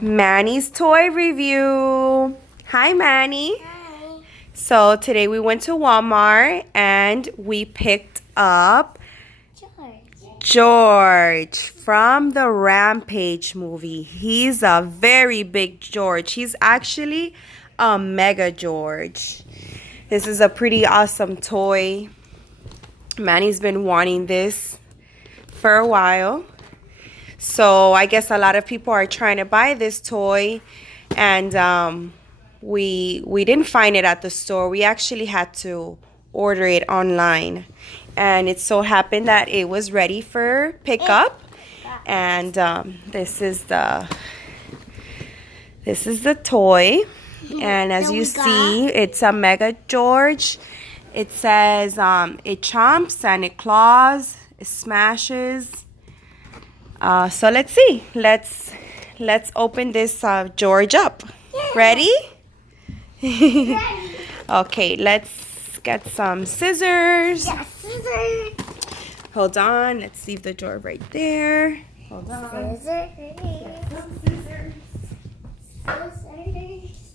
Manny's toy review. Hi, Manny. Hi. So today we went to Walmart and we picked up George from the Rampage movie. He's a very big George. He's actually a mega George. This is a pretty awesome toy. Manny's been wanting this for a while. So I guess a lot of people are trying to buy this toy, and we didn't find it at the store. We actually had to order it online, and it so happened that it was ready for pickup. And this is the toy, and as you see, it's a Mega George. It says it chomps and it claws, it smashes. So let's see. Let's open this George up. Ready? Ready. Okay, let's get some scissors. Yeah, scissors. Hold on. Let's leave the drawer right there. Hold on. Scissors. Get some scissors. Scissors.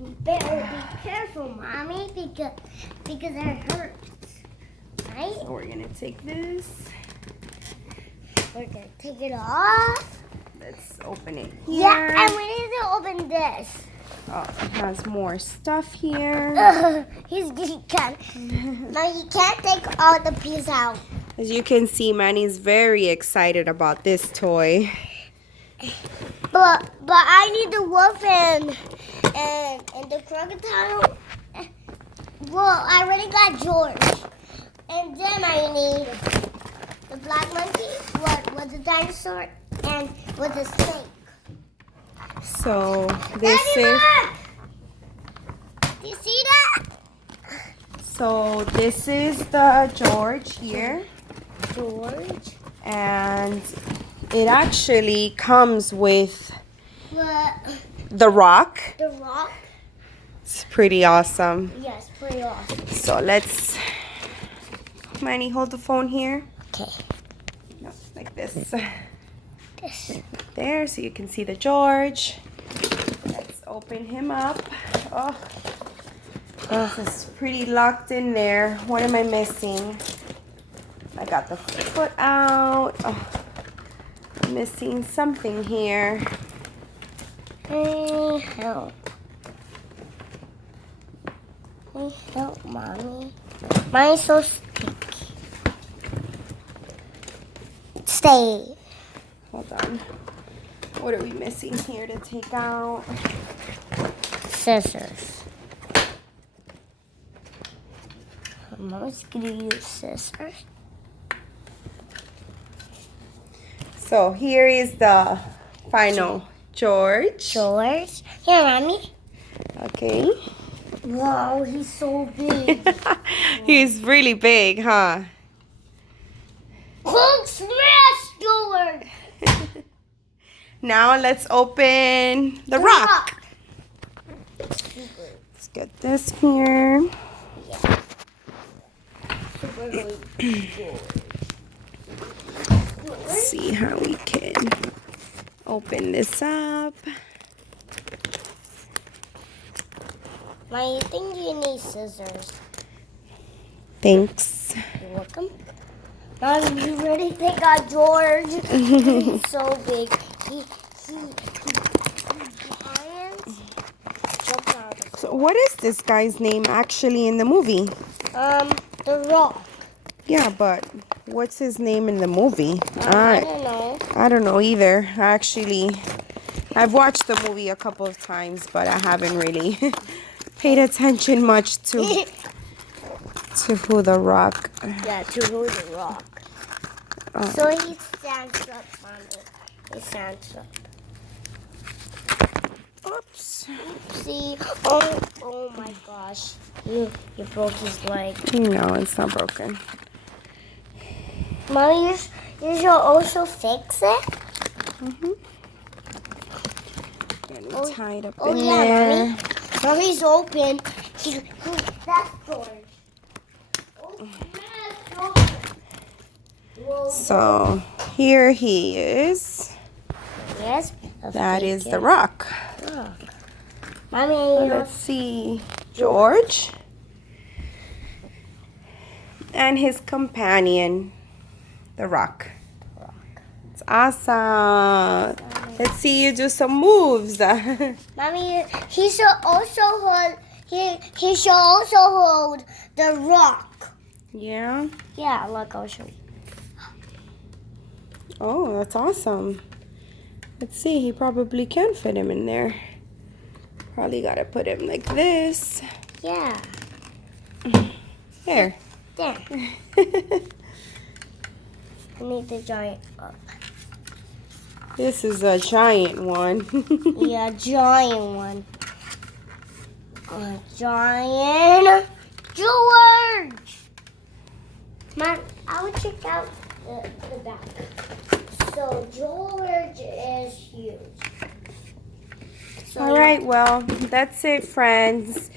You better be careful, Mommy, because it hurts. Right? So we're gonna take this. We're gonna take it off. Let's open it here. Yeah, and we need to open this. Oh, it has more stuff here. He can't. No, you can't take all the pieces out. As you can see, Manny's very excited about this toy. But I need the wolf and the crocodile. Well, I already got George. And then I need the black monkey, what was a dinosaur, and with a snake. So this Daddy, is look! Do you see that? this is the George here, George. and it actually comes with What? the rock. The rock? It's pretty awesome. Yes, pretty awesome. So let's, Manny, hold the phone here. Okay. No, like this. This. There, so you can see the George. Let's open him up. Oh, this is pretty locked in there. What am I missing? I got the foot out. Oh, missing something here. Help. Help, Mommy. Mine's so sticky. Stay. Hold on. What are we missing here to take out? Scissors. Mom's gonna use scissors. So here is the final George. George. Here, Mommy. Okay. Wow, he's so big. He's really big, huh? Hulk smash, George. Now let's open the rock. Let's get this here. Let's see how we can open this up. I think you need scissors. Thanks. You're welcome. Mom, you ready? They got George. He's so big. He jumped out. So what is this guy's name actually in the movie? The Rock. Yeah, but what's his name in the movie? I don't know. I don't know either. I've watched the movie a couple of times, but I haven't really paid attention much to who the Rock. Yeah, to who the Rock. So he stands up, Mommy. He stands up. Oops. See? Oh my gosh. You broke his leg. No, it's not broken. Mommy, you should also fix it. Getting tied up Oh in yeah, there. Mommy. Mommy's open. That's George. Oh, that's George. Whoa. So here he is. Yes. That is the rock. Look. Mommy, Let's see. George. And his companion, the rock. It's awesome. Let's see you do some moves. Mommy, he should also hold. He should also hold the rock. Yeah. Yeah, look, I'll show you. Oh, that's awesome. Let's see. He probably can fit him in there. Probably gotta put him like this. Yeah. There. There. I need the giant up. This is a giant one. Yeah, giant one. A giant George. Mom, I would check out the back. So George is huge. So, All right, well, that's it, friends.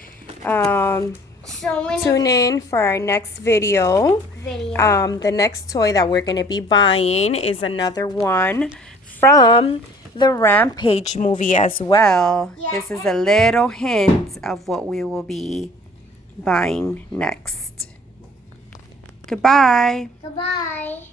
So when Tune in for our next video. The next toy that we're going to be buying is another one from the Rampage movie as well. Yeah. This is a little hint of what we will be buying next. Goodbye. Goodbye.